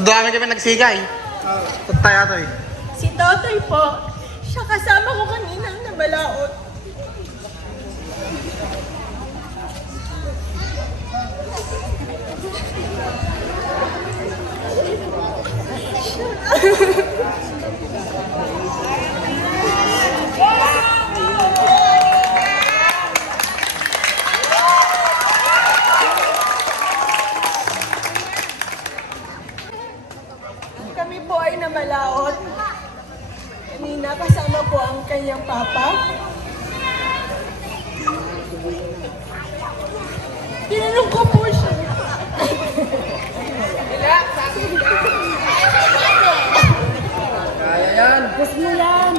Kadami kami nagsigay. Tayo to eh. Si Totoy po, siya kasama ko kanina na balaot. Kami po ay namalaot. Kanina kasama po ang kanyang papa. Tinanong ko po siya. Kaya yan. Gusto mo yan.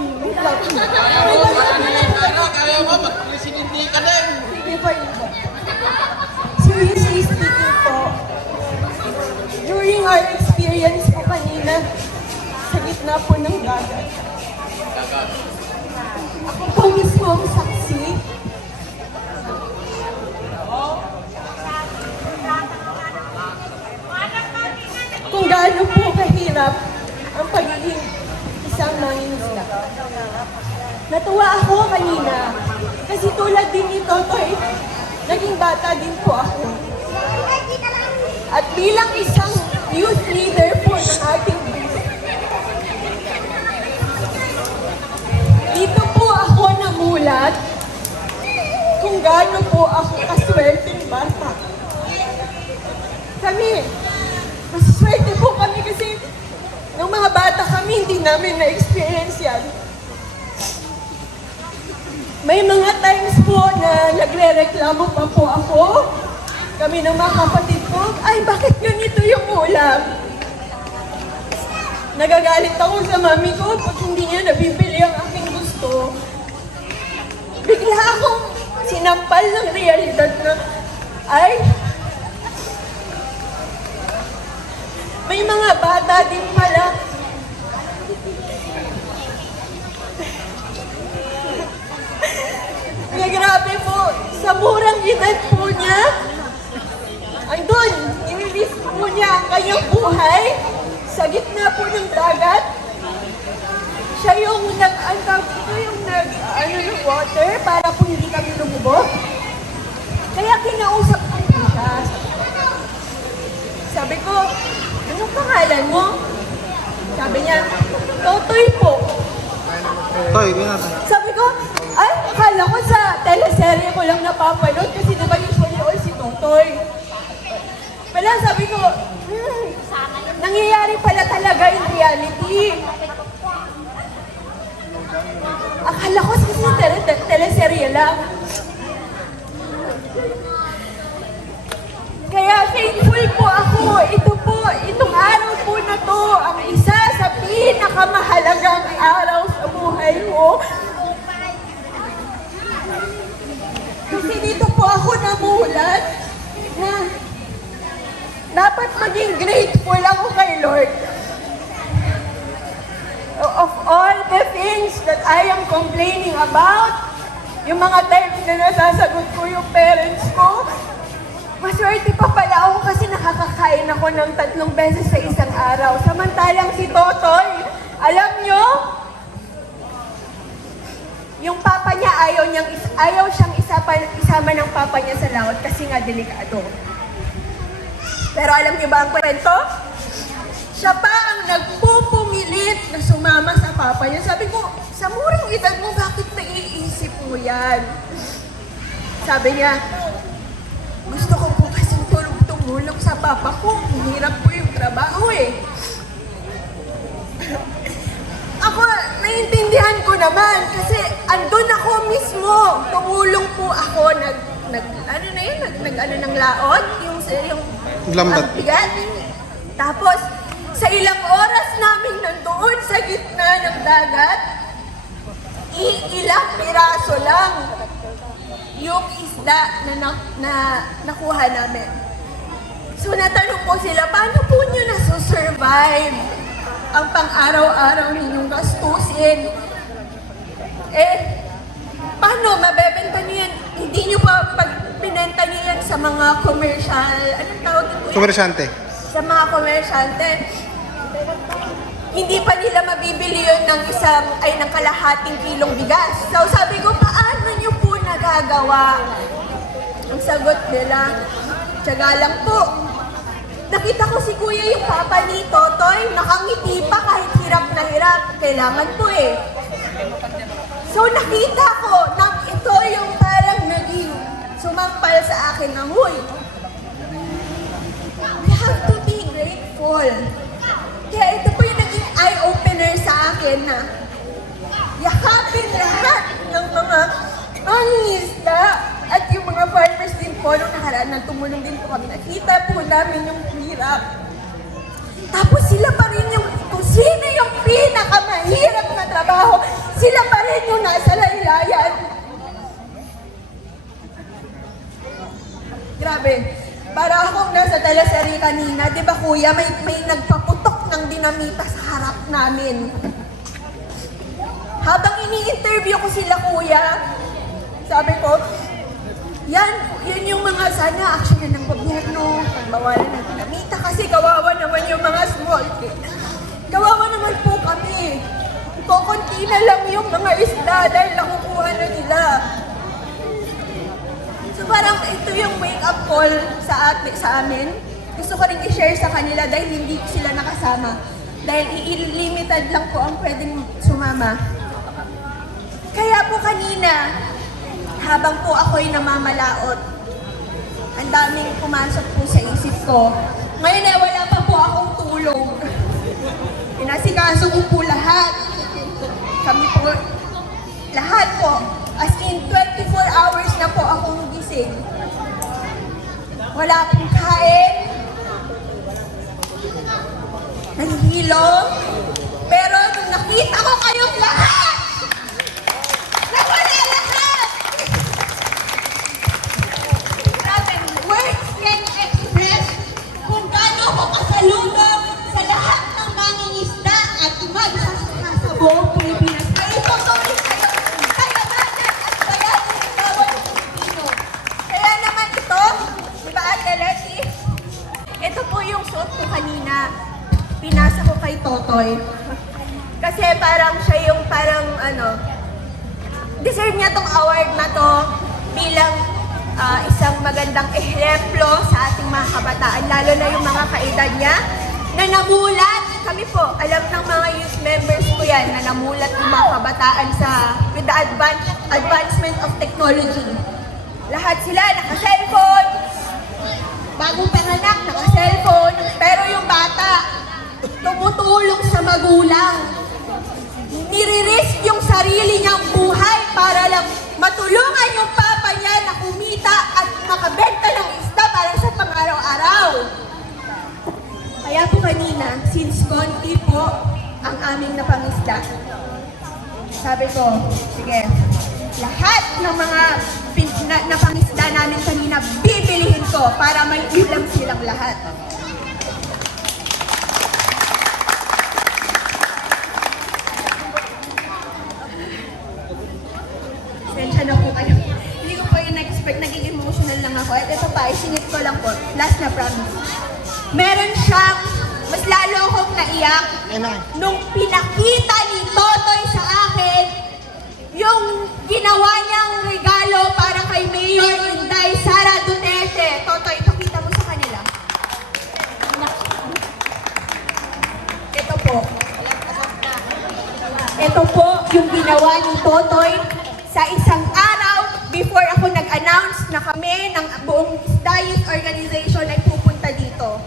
Kaya mo, mag-presidente ka din. Sige po yun po. Seriously speaking po, during our experience po kanina, sa gitna po ng dagat, ako po mismo ang saksi. Kung gaano po kahirap ang pagiging isang mangingisda. Natuwa ako kanina kasi tulad din ni Totoy, naging bata din po ako. At bilang isang youth leader po ng ating group, dito po ako namulat kung gaano po ako kaswerteng bata. Kami, maswerte po kami kasi nung mga bata kami, hindi namin na-experience yan. May mga times po na nagre-reklamo pa po ako. Kami ng mga kapatid ko, ay bakit ganito yung ulam? Nagagalit ako sa mami ko pag hindi niya nabibili ang aking gusto. Bigla akong sinampal ng realidad na, ay, may mga bata din pala. Kaya grabe po, sa murang edad po niya, andun, inilis po niya ang kanyang buhay sa gitna po ng dagat. Siya yung ng water para po hindi kami lumubog. Kaya kinausap ko po siya. Sabi ko, anong pangalan mo? Sabi niya, Totoy po. Toy, ganyan natin. Sabi ko, ay, akala ko sa teleserye ko lang napapanood kasi diba usually all si Totoy. Pala sabi ko, nangyayari pala talaga in reality. Akala ko kasi sa teleserye lang. Kaya thankful po ako. Itong araw po na to, ang isa sa pinakamahalagang araw sa buhay ko. Kasi dito po ako namulat na dapat maging grateful ako kay Lord. Of all the things that I am complaining about, yung mga times na nasasagot ko yung parents ko, maswerte pa pala ako kasi nakakakain ako ng 3 beses sa isang araw. Samantalang si Totoy, alam nyo, yung papa niya ayaw siyang isama ng papa niya sa laot kasi nga delikado. Pero alam niyo ba ang kwento? Siya pa ang nagpupumilit na sumama sa papa niya. Sabi ko, sa murang edad mo, bakit naiisip mo yan? Sabi niya, gusto ko po kasing tumulong sa papa ko. Hirap po yung trabaho eh. Ako, naiintindihan ko naman kasi andun ako mismo. Tumulong po ako, ng laot, yung Lambat. ang bigat. Tapos, sa ilang oras namin nandoon sa gitna ng dagat, ilang piraso lang yung isda na nakuha namin. So natanong ko sila, paano po nyo nasusurvive ang pang-araw-araw ninyong gastusin? Paano mabebenta nyo yan? Hindi nyo pa pag binenta nyo yan sa mga commercial, anong tawag ito? Komersyante. Sa mga komersyante. hindi pa nila mabibili yun ng ng kalahating kilong bigas. So sabi ko, paano niyo po nagagawa? Ang sagot nila, tiyaga lang po. Nakita ko si kuya yung papa ni Totoy, nakangiti pa kahit hirap na hirap. Kailangan po eh. So nakita ko na ito yung parang naging sumampal sa akin na, huy, we have to be grateful. Kaya ito po yung naging eye-opener sa akin na yakapin lahat ng mga mangingisda at yung mga farmers din po nung nakaraan na tumulong din po kami. Nakita po namin yung hirap. Tapos sila pa rin yung, kung sino yung pinakamahirap na trabaho, sila pa rin yung nasa laylayan. Grabe. Para akong nasa Talasari kanina, di ba kuya, may nagpaputok ng dinamita sa harap namin. Habang ini-interview ko sila kuya, sabi ko, yun yung mga sana action ng gobyerno, pagbawalan ng dinamita kasi kawawa naman yung mga small kids. Kawawa naman po kami. Kukunti na lang yung mga isda dahil nakukuha na nila. So parang ito yung wake-up call sa amin. Gusto ko rin i-share sa kanila dahil hindi sila nakasama. Dahil limited lang po ang pwedeng sumama. Kaya po kanina, habang po ako'y namamalaot, ang daming pumasok po sa isip ko. Ngayon ay wala pa po akong tulog. Pinasikaso ko po lahat. Kami po, lahat po. As in, 24 hours na po akong gising. Wala akong kain. Nahihilo. Pero nung nakita ko kayong lahat, nawala lahat! Grabe, words can express kung gaano ko kasalubong sa lahat ng mangingisda at magsasaka sa buong Pilipinas. Kayo po, sorry kayo, kayamanan at bayanin ng bawat Pilipino. Kaya naman ito, di ba Ate Letty? Ito po yung suot ko kanina. Pinasa ko kay Totoy. Kasi parang siya yung deserve niya tong award na to bilang isang magandang ehemplo sa ating mga kabataan, lalo na yung mga kaedad niya na namulat. Kami po, alam ng mga youth members ko yan, na namulat yung mga kabataan with the advancement of technology. Lahat sila naka-cellphone, bagong panganak, naka-cellphone, pero yung bata, tumutulong sa magulang. Nire-risk yung sarili niyang buhay para lang matulungan yung papa niya na kumita at makabenta ng isda para sa pang-araw-araw. Kaya po kanina, since konti po ang aming napangisda, sabi ko, sige, lahat ng mga napangisda namin kanina, bibilihin ko para may ulam silang lahat. Sensya na po kayo. Hindi ko po yung na-expect. Naging emotional lang ako. At ito pa, isinit ko lang po. Last na promise. Meron siyang, mas lalo akong naiyak nung pinakita ni Totoy sa akin yung ginawa niyang regalo para kay Mayor Inday Sara Duterte. Totoy, pakita mo sa kanila. Ito po. Ito po yung ginawa ni Totoy sa isang araw before ako nag-announce na kami ng buong Isda Youth Organization ay pupunta dito.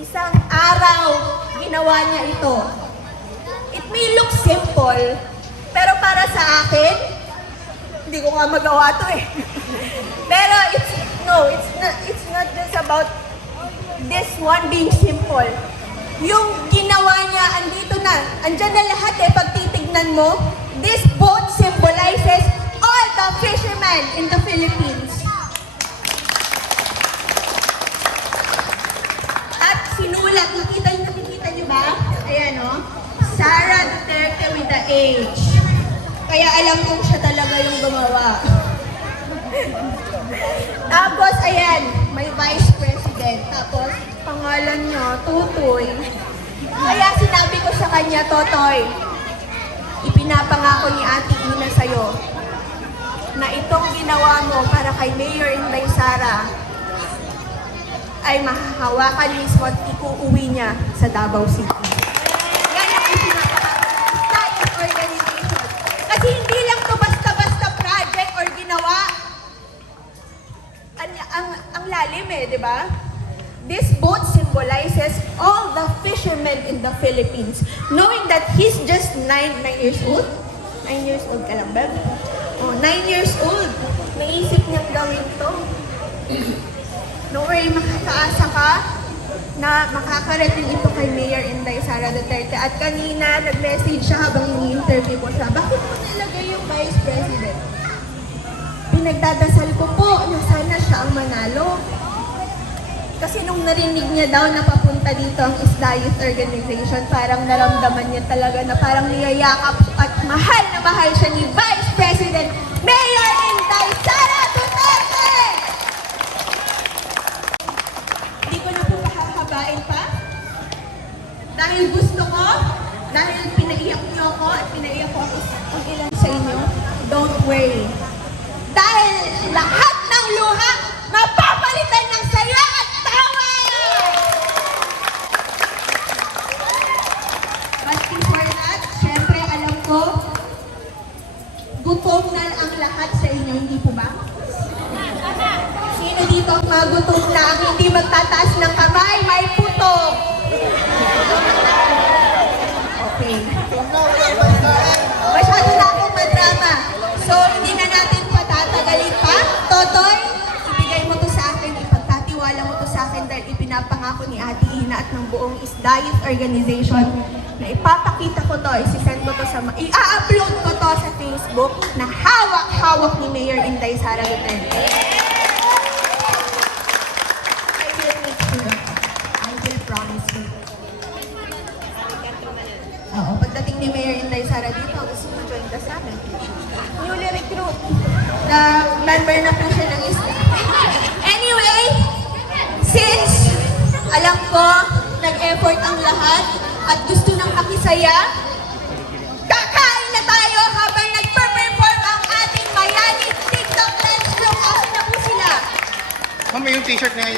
Isang araw ginawa niya ito. It may look simple, pero para sa akin, hindi ko nga magawa to eh. Pero it's not just about this one being simple. Yung ginawa niya, andyan na lahat eh, pag titignan mo, this boat symbolizes all the fishermen in the Philippines. At sinulat, nakikita niyo ba? Ayan o, Sara Duterte with the H. Kaya alam kong siya talaga yung gumawa. Tapos, ayan, may Vice President. Tapos, pangalan niya, Tutoy. Kaya sinabi ko sa kanya, Totoy, ipinapangako ni Ate Ina sa'yo na itong ginawa mo para kay Mayor Inday Sara ay mahahawakan mismo at ikuuwi niya sa Davao City. Yan ang ipinapangako ng organization. Kasi hindi lang to basta-basta project or ginawa. Ang lalim di ba? This boat symbolizes all the fishermen in the Philippines. Knowing that he's just 9 years old. 9 years old ka lang, Beb? Oh, 9 years old. Naisip niyang gawin to. No way, makakaasa ka na makakarating ito kay Mayor Inday Sara Duterte. At kanina, nag-message siya habang ini-interview ko siya. Bakit mo nilagay yung Vice President? Pinagdadasal ko po na sana siya ang manalo. Kasi nung narinig niya daw na papunta dito ang Isda Youth Organization, parang naramdaman niya talaga na parang niyayakap at mahal siya ni Vice President Mayor Inday Sara Duterte! Hindi ko na po pakakabain pa. Dahil gusto ko, dahil pinaiyak niyo ako at pinaiyak ko ang ilan sa inyo, don't worry. Dahil lahat ng luha mapapalitan ng saya at tawa! But before that, syempre alam ko, gutom na ang lahat sa inyo, hindi po ba? Sino dito ang magutom na ang hindi magtataas ng kamay? May putok! Okay. Masyado na akong madrama. So, hindi na natin patatagalin pa. Totoy, ibigay mo to sa akin, ipagtatiwala mo to sa akin dahil ipinapangako ni Ate Ina at ng buong Isda Youth Organization na ipapakita ko to, isisend ko to i-upload ko to sa Facebook na hawak-hawak ni Mayor Inday Sara Duterte. I will make sure. I will promise you. Oo, pagdating ni Mayor Inday Sara dito, gusto mo join ka sa amin. Newly recruit. Na member na po siya ng ISDA. Anyway, since alam ko, nag-effort ang lahat at gusto ng makisaya, kakain na tayo habang nagper-perform ang ating Mayani TikTok Let's Go. Kasi na po sila. Ma'am, yung t-shirt niya